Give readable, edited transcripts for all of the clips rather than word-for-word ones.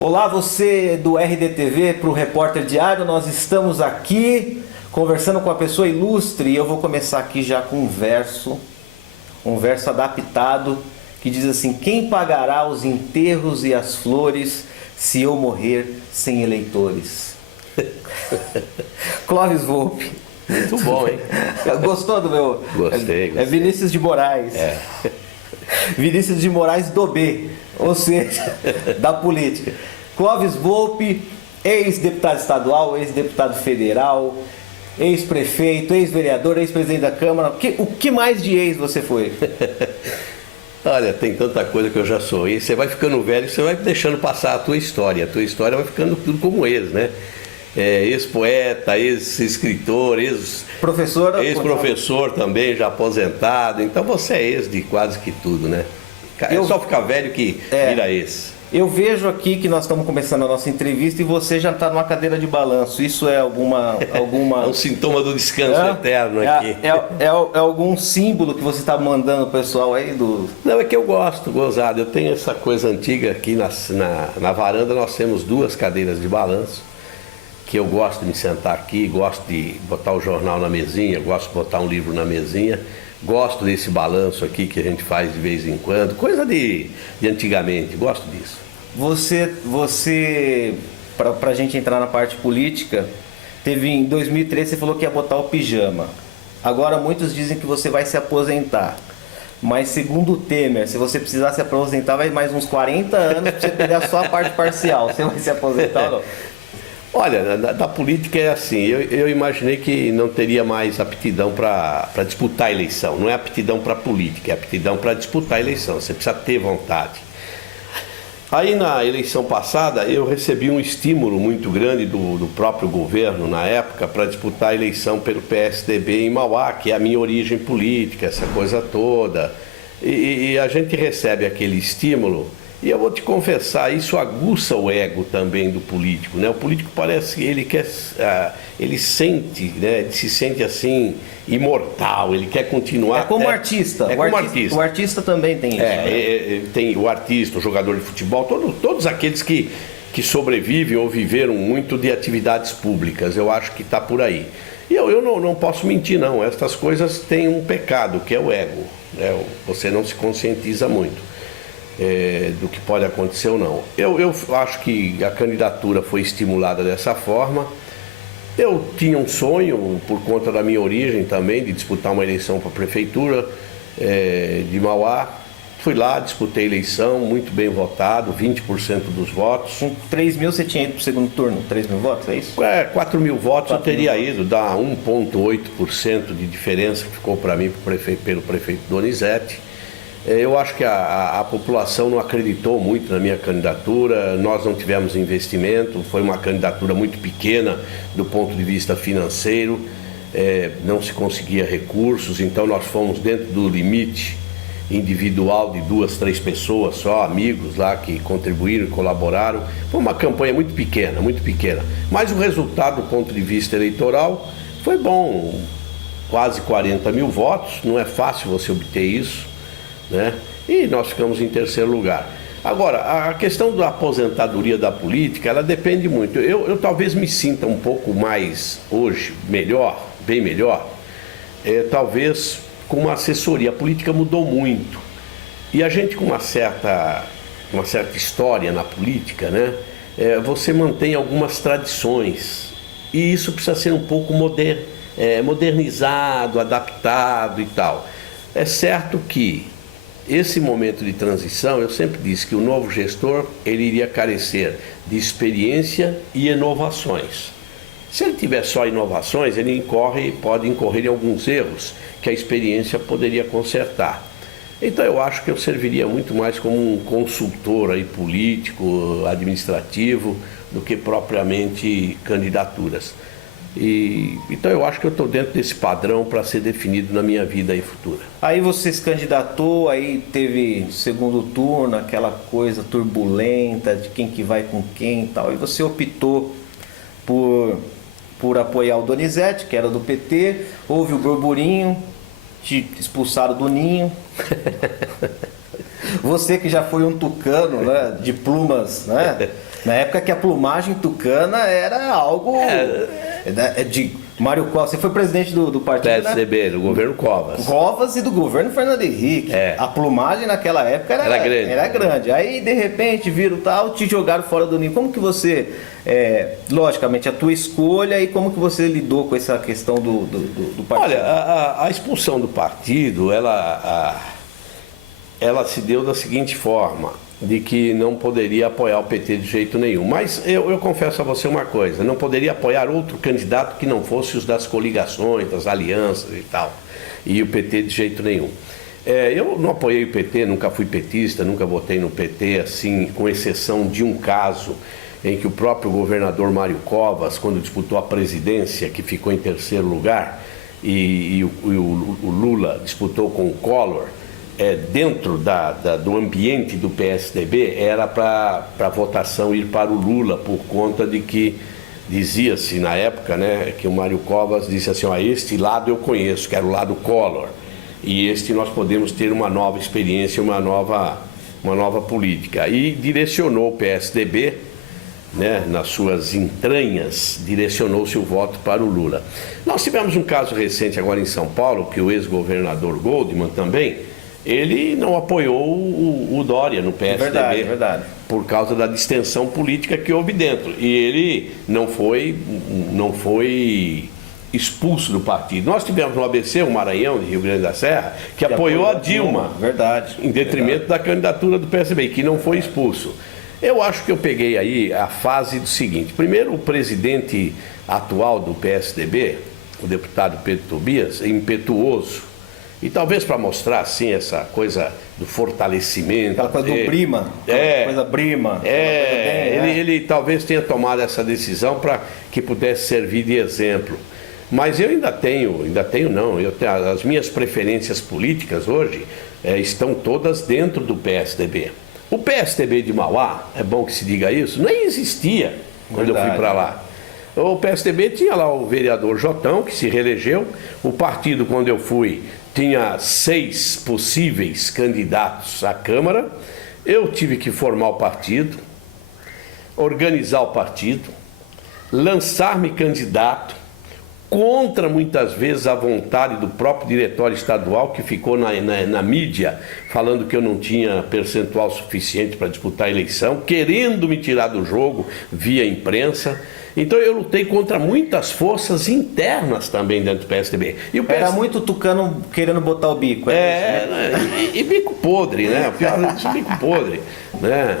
Olá, você do RDTV para o Repórter Diário. Nós estamos aqui conversando com uma pessoa ilustre e eu vou começar aqui já com um verso adaptado que diz assim: quem pagará os enterros e as flores se eu morrer sem eleitores? Clóvis Volpi. Muito bom, hein? Gostou do meu? Gostei. É Vinícius de Moraes. Vinícius de Moraes do B, ou seja, da política. Clóvis Volpi, ex-deputado estadual, ex-deputado federal, ex-prefeito, ex-vereador, ex-presidente da Câmara. O que mais de ex você foi? Olha, tem tanta coisa que eu já sou. E você vai ficando velho, você vai deixando passar a tua história. A tua história vai ficando tudo como eles, né? Ex-poeta, ex-escritor, ex-professor também, já aposentado. Então você é ex de quase que tudo, né? É só ficar velho que vira ex. Eu vejo aqui que nós estamos começando a nossa entrevista e você já está numa cadeira de balanço. Isso é alguma... É um sintoma do descanso eterno aqui. É algum símbolo que você está mandando o pessoal aí do... Não, é que eu gosto, gozado. Eu tenho essa coisa antiga aqui na varanda, nós temos duas cadeiras de balanço, que eu gosto de me sentar aqui, gosto de botar o jornal na mesinha, gosto de botar um livro na mesinha, gosto desse balanço aqui que a gente faz de vez em quando, coisa de antigamente, gosto disso. Você para a gente entrar na parte política, em 2013 você falou que ia botar o pijama. Agora muitos dizem que você vai se aposentar. Mas segundo o Temer, se você precisar se aposentar, vai mais uns 40 anos para você pegar só a parte parcial. Você vai se aposentar ou não? Olha, da política é assim, eu imaginei que não teria mais aptidão para disputar a eleição. Não é aptidão para política, é aptidão para disputar a eleição. Você precisa ter vontade. Aí na eleição passada eu recebi um estímulo muito grande do próprio governo na época para disputar a eleição pelo PSDB em Mauá, que é a minha origem política, essa coisa toda. E a gente recebe aquele estímulo. E eu vou te confessar, isso aguça o ego também do político, né? O político parece que ele sente, né? Ele se sente assim, imortal, ele quer continuar. É como artista. O artista também tem isso. Né? Tem o artista, o jogador de futebol, todos aqueles que sobrevivem ou viveram muito de atividades públicas, eu acho que está por aí. E eu não posso mentir, não. Estas coisas têm um pecado, que é o ego, né? Você não se conscientiza muito. Do que pode acontecer ou não. Eu acho que a candidatura foi estimulada dessa forma. Eu tinha um sonho, por conta da minha origem também, de disputar uma eleição para a prefeitura de Mauá. Fui lá, disputei a eleição, muito bem votado, 20% dos votos. Com 3 mil você tinha ido para o segundo turno? 3 mil votos, é isso? 4 mil votos eu teria ido, dá 1,8% de diferença que ficou para mim pelo prefeito Donizete. Eu acho que a população não acreditou muito na minha candidatura, nós não tivemos investimento, foi uma candidatura muito pequena do ponto de vista financeiro, não se conseguia recursos, então nós fomos dentro do limite individual de 2, 3 pessoas só, amigos lá que contribuíram e colaboraram. Foi uma campanha muito pequena, mas o resultado do ponto de vista eleitoral foi bom, quase 40 mil votos, não é fácil você obter isso, né? E nós ficamos em terceiro lugar. Agora, a questão da aposentadoria da política, ela depende muito. Eu talvez me sinta um pouco mais hoje, bem melhor, talvez com uma assessoria. A política mudou muito. E a gente com uma certa história na política, né? Você mantém algumas tradições. E isso precisa ser um pouco modernizado, adaptado e tal. É certo que esse momento de transição, eu sempre disse que o novo gestor, ele iria carecer de experiência e inovações. Se ele tiver só inovações, ele pode incorrer em alguns erros que a experiência poderia consertar. Então eu acho que eu serviria muito mais como um consultor aí político, administrativo, do que propriamente candidaturas. Então eu acho que eu estou dentro desse padrão para ser definido na minha vida aí futura. Aí você se candidatou, aí teve segundo turno, aquela coisa turbulenta de quem que vai com quem e tal, e você optou por apoiar o Donizete, que era do PT, houve o burburinho, te expulsaram do ninho. Você que já foi um tucano, né, de plumas, né, Na época que a plumagem tucana era algo de Mário Covas. Você foi presidente do partido, PSDB, né? do governo Covas. Covas e do governo Fernando Henrique. A plumagem naquela época era grande. Aí, de repente, viram tal, te jogaram fora do ninho. Como que você, logicamente, a tua escolha e como que você lidou com essa questão do partido? Olha, a expulsão do partido, ela se deu da seguinte forma, de que não poderia apoiar o PT de jeito nenhum. Mas eu confesso a você uma coisa, não poderia apoiar outro candidato que não fosse os das coligações, das alianças e tal. E o PT de jeito nenhum. Eu não apoiei o PT, nunca fui petista, nunca votei no PT, assim, com exceção de um caso em que o próprio governador Mário Covas, quando disputou a presidência, que ficou em terceiro lugar, e o Lula disputou com o Collor, dentro do ambiente do PSDB, era para a votação ir para o Lula, por conta de que dizia-se na época, né, que o Mário Covas disse assim, este lado eu conheço, que era o lado Collor, e nós podemos ter uma nova experiência, uma nova política. E direcionou o PSDB, né, nas suas entranhas, direcionou-se o voto para o Lula. Nós tivemos um caso recente agora em São Paulo, que o ex-governador Goldman também, ele não apoiou o Dória no PSDB, verdade. Por causa da distensão política que houve dentro. E ele não foi expulso do partido. Nós tivemos no ABC, o Maranhão, de Rio Grande da Serra, que apoiou a Dilma, em detrimento da candidatura do PSDB, que não foi expulso. Eu acho que eu peguei aí a fase do seguinte. Primeiro, o presidente atual do PSDB, o deputado Pedro Tobias, é impetuoso. E talvez para mostrar, assim, essa coisa do fortalecimento. Aquela coisa do Brima. Coisa Brima. Ele talvez tenha tomado essa decisão para que pudesse servir de exemplo. Mas eu as minhas preferências políticas hoje estão todas dentro do PSDB. O PSDB de Mauá, é bom que se diga isso, nem existia quando eu fui para lá. O PSDB tinha lá o vereador Jotão, que se reelegeu. O partido, quando eu fui, tinha 6 possíveis candidatos à Câmara. Eu tive que formar o partido, organizar o partido, lançar-me candidato, contra muitas vezes a vontade do próprio diretório estadual, que ficou na mídia falando que eu não tinha percentual suficiente para disputar a eleição, querendo me tirar do jogo via imprensa. Então eu lutei contra muitas forças internas também dentro do PSDB. E o Era muito tucano querendo botar o bico. E bico podre, né? O pior é bico podre. Né?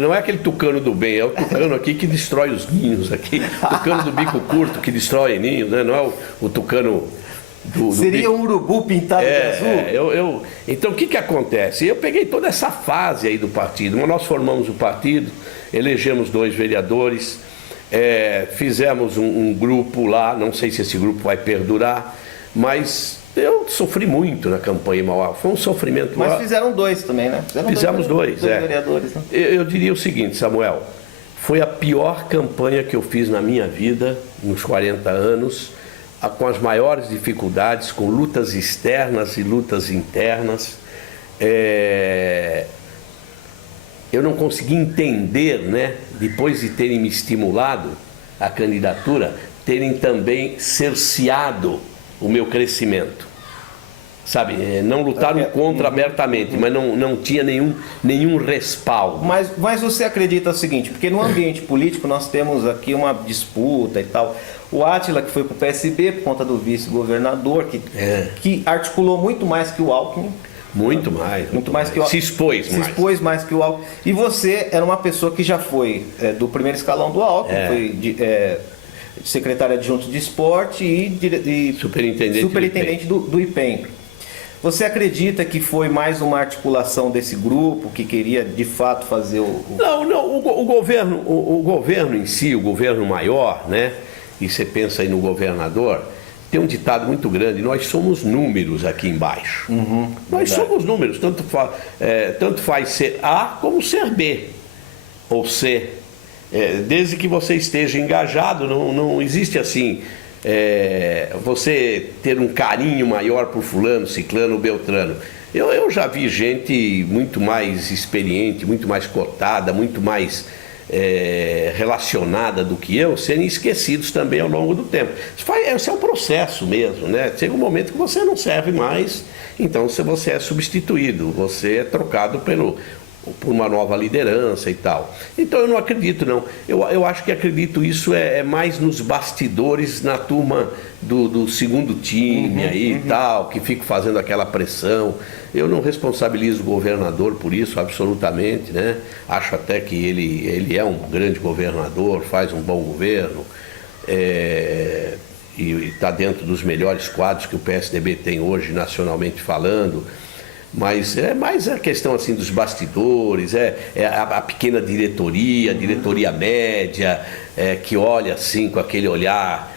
Não é aquele tucano do bem, é o tucano aqui que destrói os ninhos aqui. O tucano do bico curto que destrói ninhos, né? Não é o tucano Seria um urubu pintado de azul? Então o que acontece? Eu peguei toda essa fase aí do partido. Nós formamos o partido, elegemos 2 vereadores, fizemos um grupo lá, não sei se esse grupo vai perdurar, mas eu sofri muito na campanha em Mauá, foi um sofrimento. Mas fizeram 2 também, né? Fizemos dois vereadores, né? Eu diria o seguinte, Samuel, foi a pior campanha que eu fiz na minha vida, nos 40 anos, com as maiores dificuldades, com lutas externas e lutas internas. Eu não consegui entender, né, depois de terem me estimulado a candidatura, terem também cerceado o meu crescimento. Sabe, não lutaram contra abertamente, mas não tinha nenhum respaldo. Mas você acredita o seguinte, porque no ambiente político nós temos aqui uma disputa e tal. O Átila, que foi para o PSB por conta do vice-governador, que articulou muito mais que o Alckmin. Muito mais que o Alckmin. Se expôs mais que o Alckmin. E você era uma pessoa que já foi do primeiro escalão do Alckmin, foi secretário adjunto de esporte e superintendente do IPEM. Você acredita que foi mais uma articulação desse grupo que queria de fato fazer Não, o governo em si, o governo maior, né? E você pensa aí no governador, tem um ditado muito grande, nós somos números aqui embaixo. Nós somos números, tanto faz ser A como ser B ou C. Desde que você esteja engajado, não existe assim, você ter um carinho maior por fulano, ciclano, beltrano. Eu já vi gente muito mais experiente, muito mais cotada, muito mais relacionada do que eu, serem esquecidos também ao longo do tempo. Esse é um processo mesmo, né? Chega um momento que você não serve mais, então você é substituído, você é trocado por uma nova liderança e tal. Então eu não acredito, não. Eu acho que acredito isso é mais nos bastidores, na turma do segundo time aí e tal, que fica fazendo aquela pressão. Eu não responsabilizo o governador por isso, absolutamente, né? Acho até que ele é um grande governador, faz um bom governo, e está dentro dos melhores quadros que o PSDB tem hoje, nacionalmente falando. Mas é mais a questão assim dos bastidores, a pequena diretoria, a diretoria média, que olha assim com aquele olhar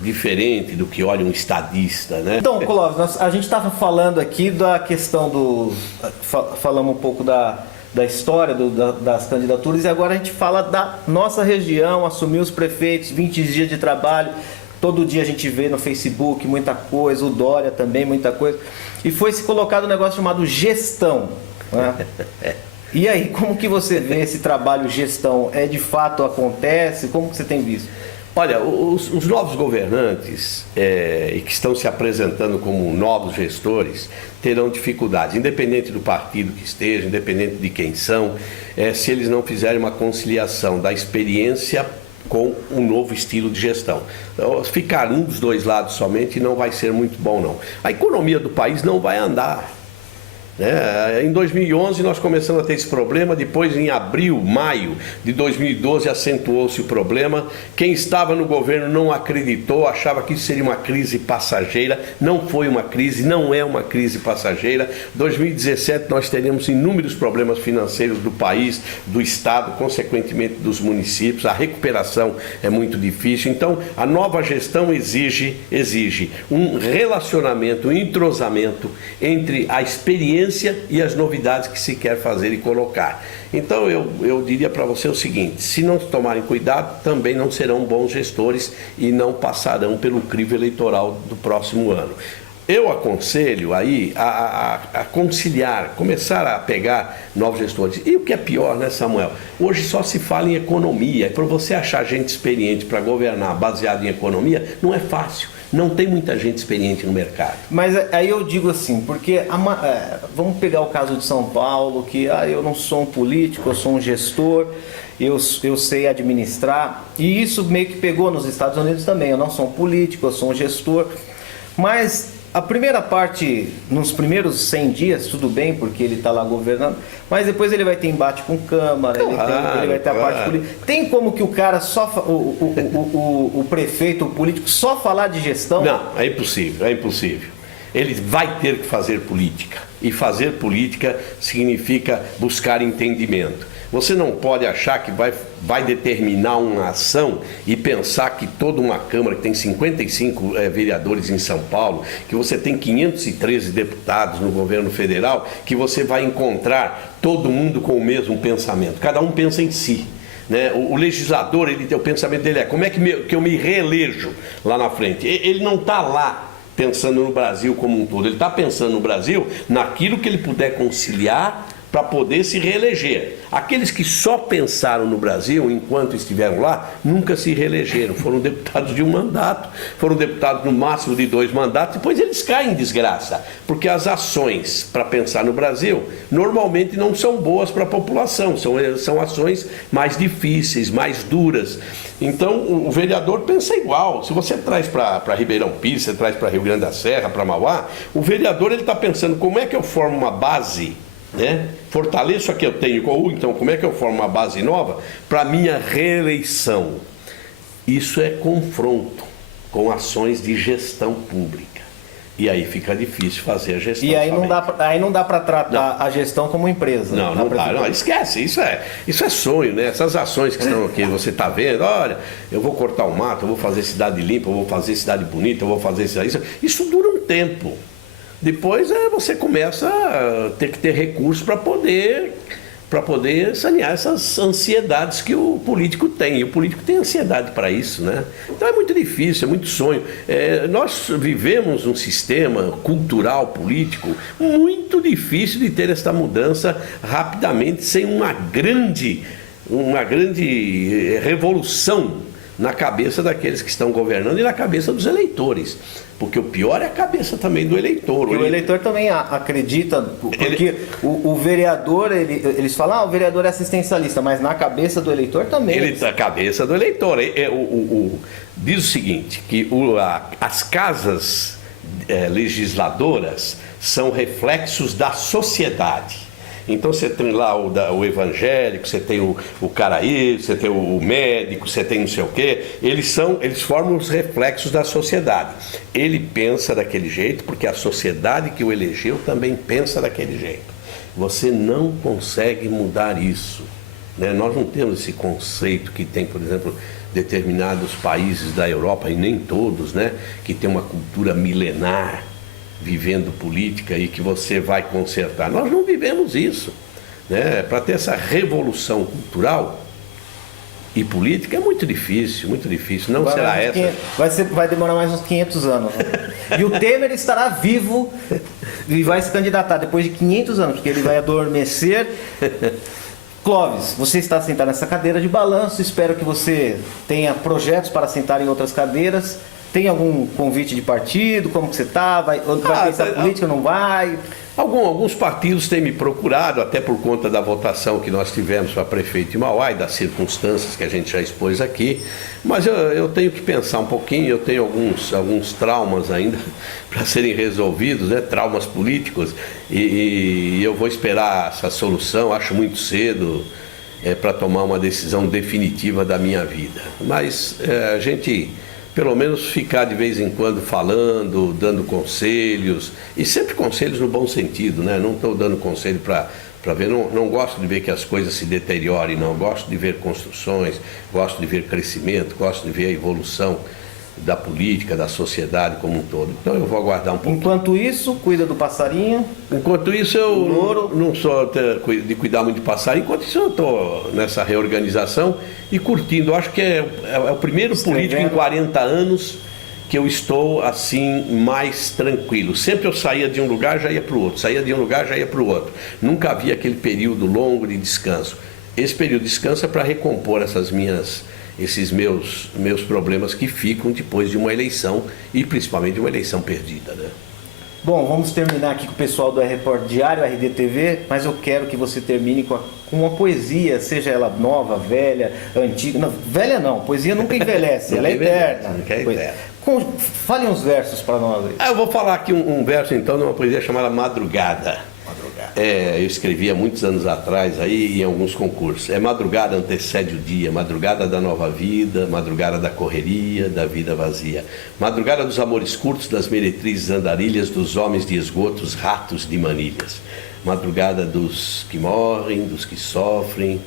diferente do que olha um estadista, né? Então, Clóvis, a gente estava falando aqui da questão falamos um pouco da história das candidaturas, e agora a gente fala da nossa região, assumir os prefeitos, 20 dias de trabalho. Todo dia a gente vê no Facebook muita coisa, o Dória também, muita coisa. E foi se colocado um negócio chamado gestão, né? E aí, como que você vê esse trabalho gestão? De fato acontece? Como que você tem visto? Olha, os novos governantes e que estão se apresentando como novos gestores terão dificuldades, independente do partido que esteja, independente de quem são, se eles não fizerem uma conciliação da experiência com um novo estilo de gestão. Então, ficar um dos dois lados somente não vai ser muito bom, não. A economia do país não vai andar. Em 2011 nós começamos a ter esse problema, depois em abril, maio de 2012 acentuou-se o problema. Quem estava no governo não acreditou, achava que isso seria uma crise passageira. Não foi uma crise, não é uma crise passageira. 2017 nós teremos inúmeros problemas financeiros do país, do estado, consequentemente dos municípios. A recuperação é muito difícil. Então a nova gestão exige um relacionamento, um entrosamento entre a experiência e as novidades que se quer fazer e colocar. Então eu diria para você o seguinte: se não tomarem cuidado, também não serão bons gestores e não passarão pelo crivo eleitoral do próximo ano. Eu aconselho aí a conciliar, começar a pegar novos gestores. E o que é pior, né, Samuel? Hoje só se fala em economia, e para você achar gente experiente para governar baseado em economia, não é fácil. Não tem muita gente experiente no mercado. Mas aí eu digo assim, porque vamos pegar o caso de São Paulo, que eu não sou um político, eu sou um gestor, eu sei administrar, e isso meio que pegou nos Estados Unidos também. Eu não sou um político, eu sou um gestor, mas a primeira parte, nos primeiros 100 dias, tudo bem, porque ele está lá governando, mas depois ele vai ter embate com Câmara, claro, ele vai ter a parte política. Tem como que o cara o prefeito, o político, só falar de gestão? Não, é impossível, é impossível. Ele vai ter que fazer política, e fazer política significa buscar entendimento. Você não pode achar que vai determinar uma ação e pensar que toda uma Câmara, que tem 55 vereadores em São Paulo, que você tem 513 deputados no governo federal, que você vai encontrar todo mundo com o mesmo pensamento. Cada um pensa em si. Né? O legislador, o pensamento dele como é que eu me reelejo lá na frente? Ele não está lá pensando no Brasil como um todo, ele está pensando no Brasil naquilo que ele puder conciliar para poder se reeleger. Aqueles que só pensaram no Brasil enquanto estiveram lá, nunca se reelegeram. Foram deputados de um mandato, foram deputados no máximo de 2 mandatos, depois eles caem em desgraça. Porque as ações para pensar no Brasil, normalmente não são boas para a população, são ações mais difíceis, mais duras. Então o vereador pensa igual. Se você traz para Ribeirão Pires, você traz para Rio Grande da Serra, para Mauá, o vereador está pensando como é que eu formo uma base, né? Fortaleço a que eu tenho, ou então como é que eu formo uma base nova para minha reeleição. Isso é confronto com ações de gestão pública, e aí fica difícil fazer a gestão. E aí não dá para tratar a gestão como empresa. Não dá, não, esquece, isso é sonho, né? Essas ações que você está vendo, olha, eu vou cortar o mato, eu vou fazer cidade limpa, eu vou fazer cidade bonita, eu vou fazer isso dura um tempo. Depois você começa a ter que ter recursos para poder sanear essas ansiedades que o político tem. E o político tem ansiedade para isso, né? Então é muito difícil, é muito sonho. Nós vivemos um sistema cultural, político, muito difícil de ter essa mudança rapidamente, sem uma grande uma grande revolução na cabeça daqueles que estão governando e na cabeça dos eleitores. Porque o pior é a cabeça também do eleitor. O eleitor também acredita, porque o vereador, eles falam, o vereador é assistencialista, mas na cabeça do eleitor também. Na cabeça do eleitor. Diz o seguinte, que as casas legisladoras são reflexos da sociedade. Então você tem lá o evangélico, você tem o caraí, você tem o médico, você tem não sei o quê. Eles formam os reflexos da sociedade. Ele pensa daquele jeito porque a sociedade que o elegeu também pensa daquele jeito. Você não consegue mudar isso, né? Nós não temos esse conceito que tem, por exemplo, determinados países da Europa, e nem todos, né, que tem uma cultura milenar vivendo política e que você vai consertar. Nós não vivemos isso, né? Para ter essa revolução cultural e política é muito difícil, muito difícil. Não será essa. Vai demorar mais uns 500 anos. Né? E o Temer estará vivo e vai se candidatar depois de 500 anos, porque ele vai adormecer. Clóvis, você está sentado nessa cadeira de balanço, espero que você tenha projetos para sentar em outras cadeiras. Tem algum convite de partido? Como que você está? Vai pensar política? Não vai? Alguns partidos têm me procurado, até por conta da votação que nós tivemos para prefeito de Mauá e das circunstâncias que a gente já expôs aqui. Mas eu tenho que pensar um pouquinho, eu tenho alguns traumas ainda para serem resolvidos, né? Traumas políticos, e eu vou esperar essa solução, acho muito cedo para tomar uma decisão definitiva da minha vida. Mas a gente pelo menos ficar de vez em quando falando, dando conselhos, e sempre conselhos no bom sentido, né? Não estou dando conselho para ver, não gosto de ver que as coisas se deteriorem, não. Gosto de ver construções, gosto de ver crescimento, gosto de ver a evolução da política, da sociedade como um todo. Então eu vou aguardar um pouco. Enquanto isso, cuida do passarinho. Enquanto isso, eu não sou de cuidar muito de passarinho. Enquanto isso, eu estou nessa reorganização e curtindo. Eu acho que é o primeiro político em 40 anos que eu estou assim mais tranquilo. Sempre eu saía de um lugar, já ia para o outro. Saía de um lugar, já ia para o outro. Nunca havia aquele período longo de descanso. Esse período de descanso é para recompor esses meus problemas que ficam depois de uma eleição e principalmente de uma eleição perdida, né? Bom, vamos terminar aqui com o pessoal do Repórter Diário, RDTV, mas eu quero que você termine com uma poesia, seja ela nova, velha, antiga. Não, velha não, poesia nunca envelhece, ela é eterna. Nunca é eterna. Fale uns versos para nós aí. Eu vou falar aqui um verso então de uma poesia chamada Madrugada. Eu escrevi há muitos anos atrás aí em alguns concursos. Madrugada antecede o dia, madrugada da nova vida, madrugada da correria, da vida vazia. Madrugada dos amores curtos, das meretrizes andarilhas, dos homens de esgotos, ratos de manilhas. Madrugada dos que morrem, dos que sofrem,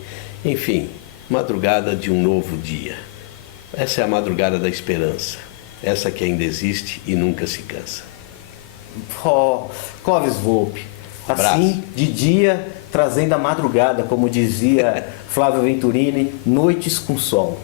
enfim, madrugada de um novo dia. Essa é a madrugada da esperança, essa que ainda existe e nunca se cansa. Clóvis Volpi. Assim, de dia, trazendo a madrugada, como dizia Flávio Venturini, noites com sol.